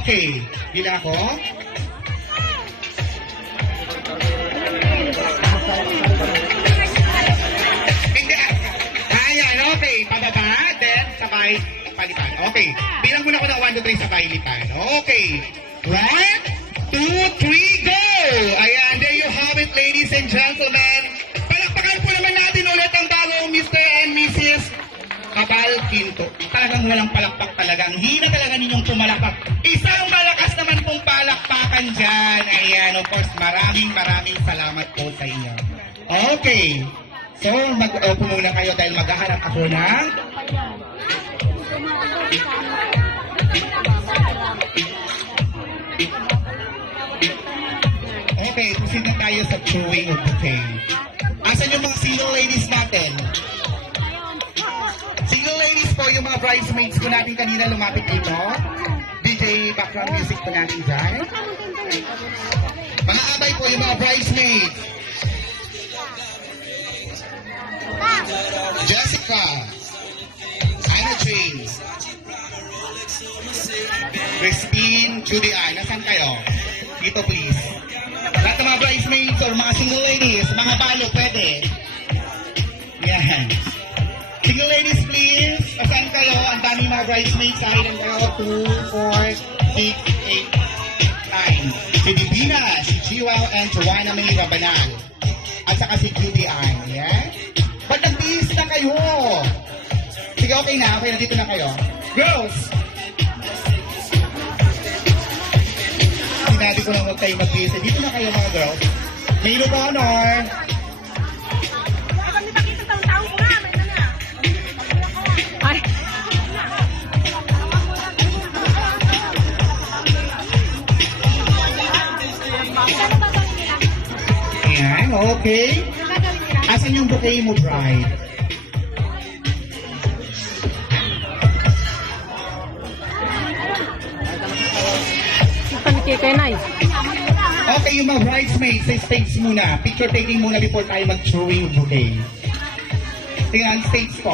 Okay. Bilang ako. Hindi. Ayan, okay. Pababa. Then, sabay palitan. Okay. Bilang muna ko ng 1, 2, 3 sabay lipan. Okay. 1, 2, 3, go! Ayan, there you have it, ladies and gentlemen. Palakpakan po naman natin ulit ang bagong Mr. and Mrs. Kapal Quinto. Talagang walang palakpak talaga. Ang hina talaga ninyong pumalakpak. Isang malakas naman pong palakpakan dyan. Ayan, of course, maraming salamat po sa inyo. Okay. So, mag-upo muna kayo dahil maghaharap ako ng okay, proceed na tayo sa throwing of bouquet. Asan yung mga single ladies natin? Single ladies po, yung mga bridesmaids ko natin kanina lumapit dito. DJ background music po natin dyan. Mga abay po, yung mga bridesmaids. Jessica, Anna James, Christine, Judy Ann, nasan kayo? Dito please. Lahat ng mga bridesmaids or mga single ladies, mga balo, pwede. Yan. Single ladies please, asan kayo? Ang dami mga bridesmaids, ilan kayo? 2, 4, 6, 8, 9. Si Divina, si Jiwao, and Joanna May Rabanal. At saka si Judy Ann, yeah? Ba't nag-tiis na kayo? Sige, okay na. Okay na, dito na kayo. Girls! Sinabi ko lang huwag kayo mag-tiis. Dito na kayo mga girls. May inog honor. Ay. Ayan, okay. Asan yung bouquet mo, bride? Kay Nay. Okay, yung mga bridesmaids, sa stage muna. Picture taking muna before tayo mag-throwing bouquet. Tingnan, stage po.